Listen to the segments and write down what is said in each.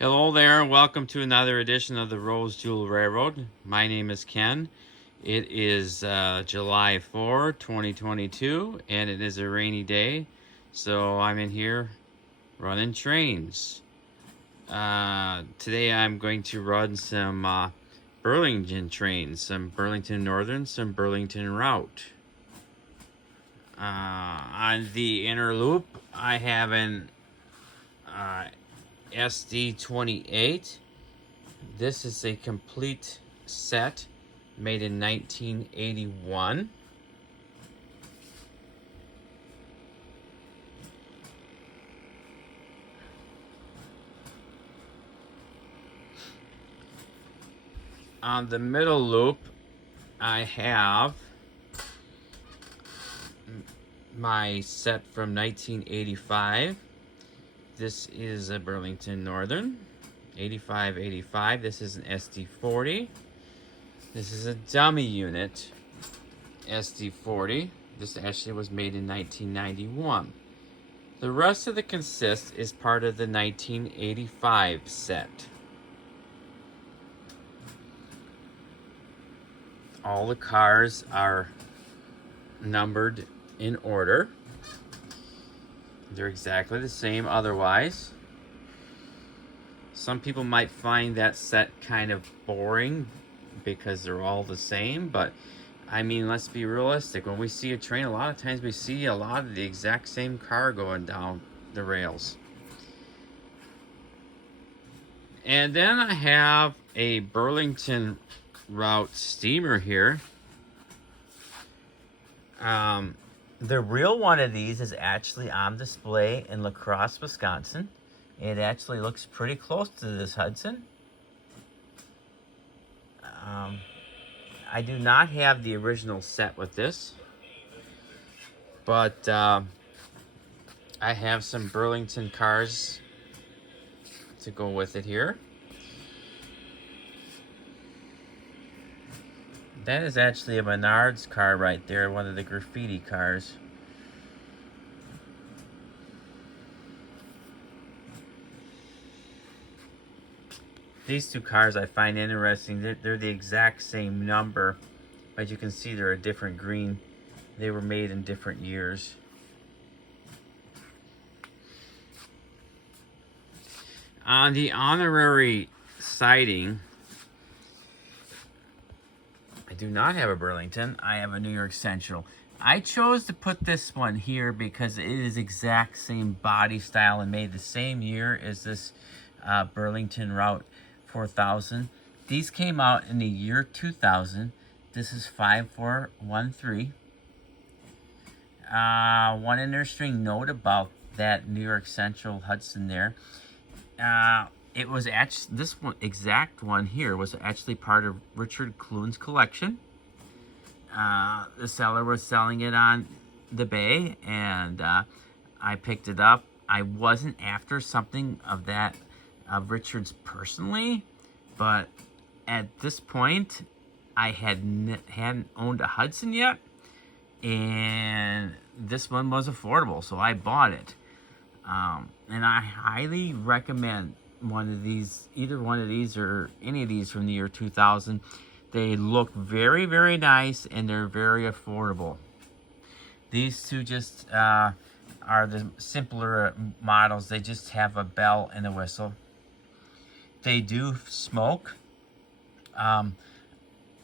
Hello there, and welcome to another edition of the Rose Jewel Railroad. My name is Ken. It is July 4, 2022, and it is a rainy day, so I'm in here running trains. Today I'm going to run some Burlington trains, some Burlington Northern, some Burlington Route. On the inner loop, I have an SD28. This is a complete set made in 1981. On the middle loop, I have my set from 1985. This is a Burlington Northern 8585. This is an SD40. This is a dummy unit SD40. This actually was made in 1991. The rest of the consist is part of the 1985 set. All the cars are numbered in order. They're exactly the same otherwise. Some people might find that set kind of boring because they're all the same, but I mean, let's be realistic. When we see a train, a lot of times we see a lot of the exact same car going down the rails. And then I have a Burlington Route steamer here. The real one of these is actually on display in La Crosse, Wisconsin. It actually looks pretty close to this Hudson. I do not have the original set with this, but I have some Burlington cars to go with it here. That is actually a Menards car right there, one of the graffiti cars. These two cars I find interesting. They're the exact same number, but you can see they're a different green. They were made in different years. On the honorary siding, I do not have a Burlington. I have a New York Central. I chose to put this one here because it is exact same body style and made the same year as this Burlington Route 4000. These came out in the year 2000. This is 5413. One interesting note about that New York Central Hudson there. It was actually, this one, exact one here, was actually part of Richard Clune's collection. The seller was selling it on the bay, and I picked it up. I wasn't after something of that of Richard's personally, but at this point, I hadn't owned a Hudson yet, and this one was affordable, so I bought it. And I highly recommend one of these, either one of these or any of these from the year 2000. They look very, very nice, and they're very affordable. These two just are the simpler models. They just have a bell and a whistle. They do smoke.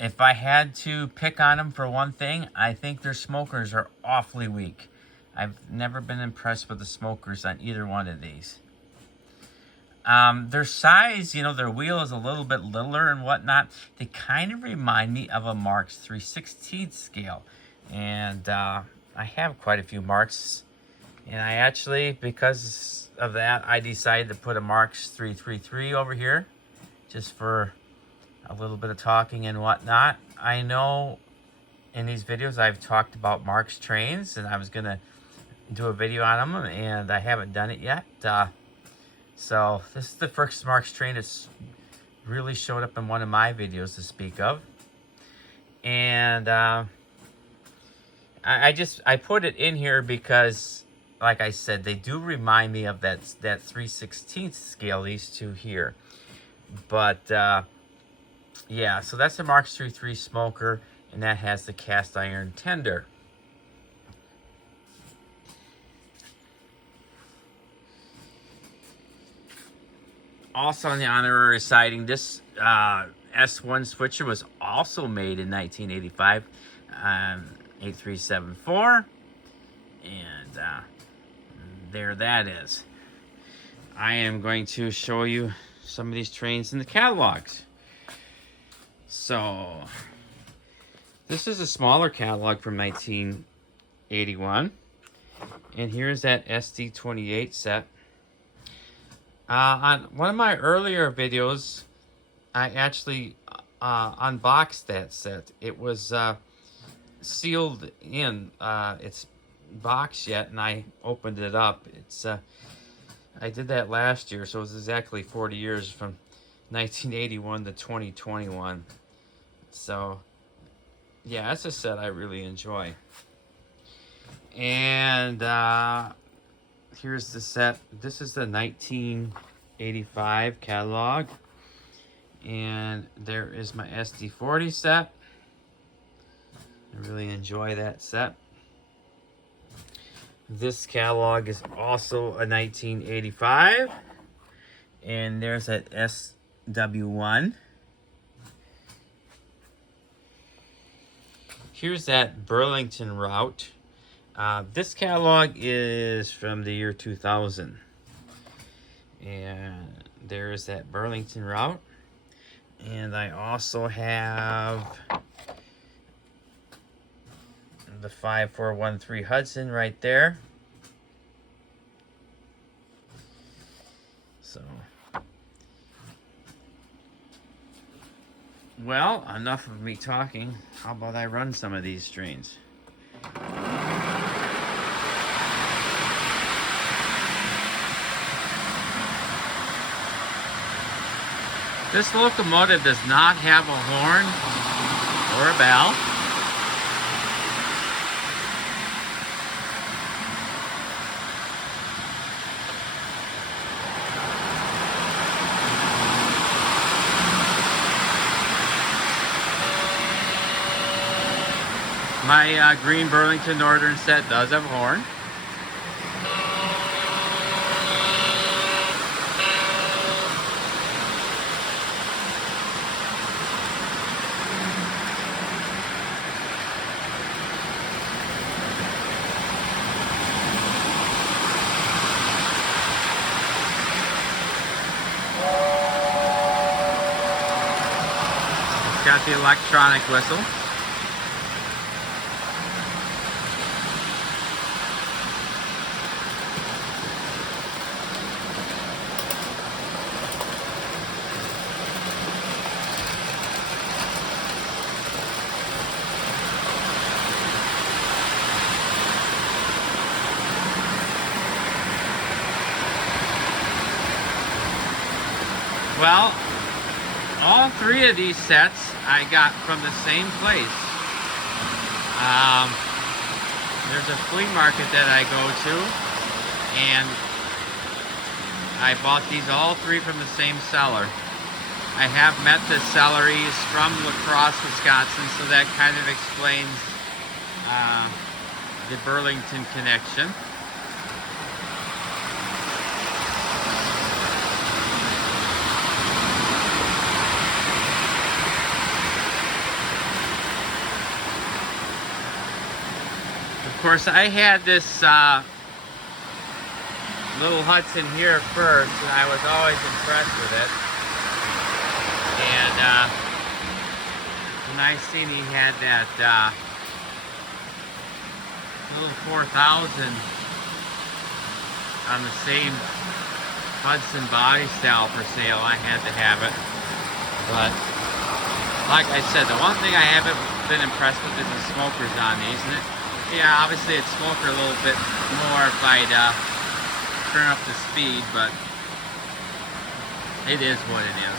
If I had to pick on them for one thing, I think their smokers are awfully weak. I've never been impressed with the smokers on either one of these. Their size, their wheel is a little bit littler and whatnot. They kind of remind me of a Marx 3/16 scale. And I have quite a few Marx. And I actually, because of that, I decided to put a Marx 333 over here, just for a little bit of talking and whatnot. I know in these videos I've talked about Marx trains, and I was going to do a video on them, and I haven't done it yet. So this is the first Marx train that's really showed up in one of my videos to speak of. And I put it in here because like I said, they do remind me of that 3/16 scale, these two here. But yeah, so that's the Marx 3 smoker, and that has the cast iron tender. Also on the honorary siding, this S1 switcher was also made in 1985, 8374, and there that is. I am going to show you some of these trains in the catalogs. So, this is a smaller catalog from 1981, and here's that SD28 set. On one of my earlier videos, I actually unboxed that set. It was sealed in its box yet, and I opened it up. It's I did that last year, so it was exactly 40 years from 1981 to 2021. So, yeah, that's a set I really enjoy. And here's the set. This is the 1985 catalog. And there is my SD40 set. I really enjoy that set. This catalog is also a 1985. And there's that SW1. Here's that Burlington route. This catalog is from the year 2000. And there's that Burlington route. And I also have the 5413 Hudson right there. So, well, enough of me talking. How about I run some of these trains? This locomotive does not have a horn or a bell. My green Burlington Northern set does have a horn. It's got the electronic whistle. Well, all three of these sets I got from the same place. There's a flea market that I go to, and I bought these all three from the same seller. I have met the seller. He's from La Crosse, Wisconsin, so that kind of explains the Burlington connection. Of course, I had this little Hudson here first, and I was always impressed with it. And when I seen he had that little 4000 on the same Hudson body style for sale, I had to have it. But like I said, the one thing I haven't been impressed with is the smokers on these. And yeah, obviously it'd smoker a little bit more if I'd turn up the speed, but it is what it is.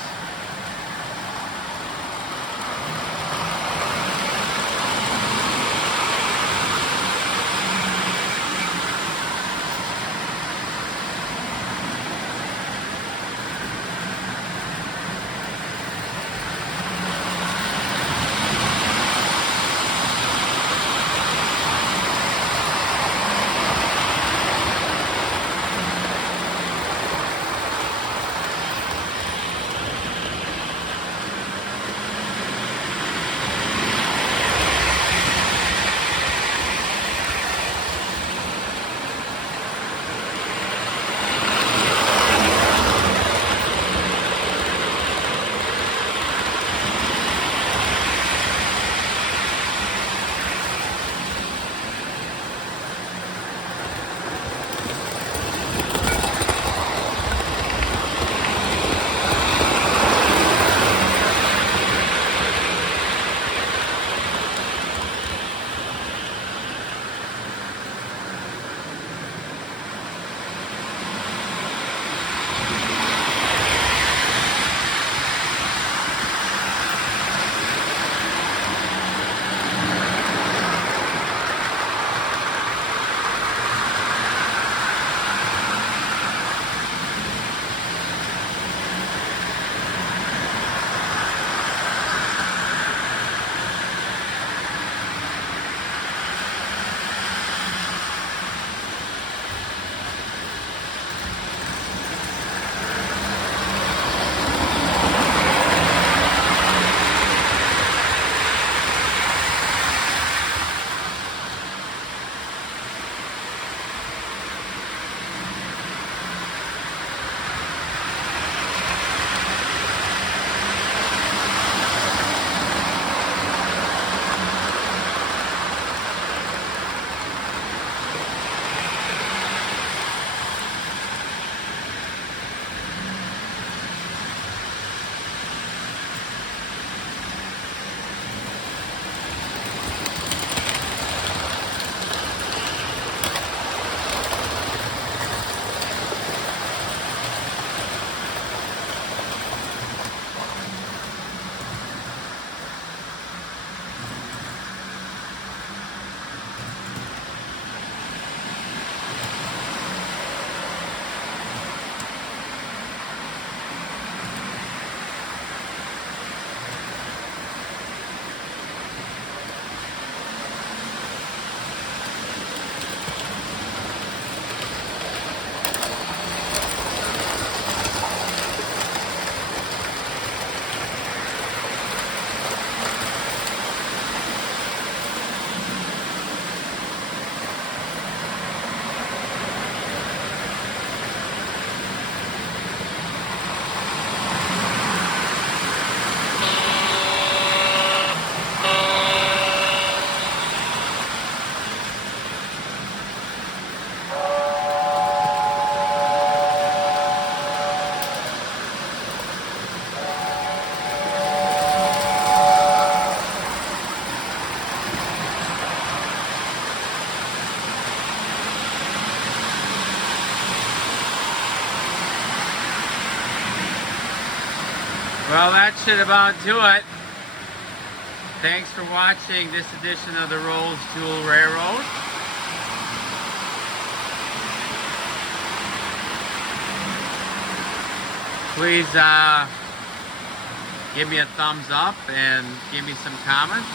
Well, that should about do it. Thanks for watching this edition of the Rolls Jewel Railroad. Please give me a thumbs up and give me some comments,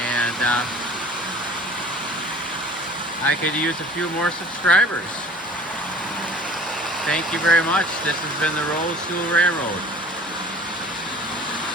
and I could use a few more subscribers. Thank you very much. This has been the Rolls Jewel Railroad.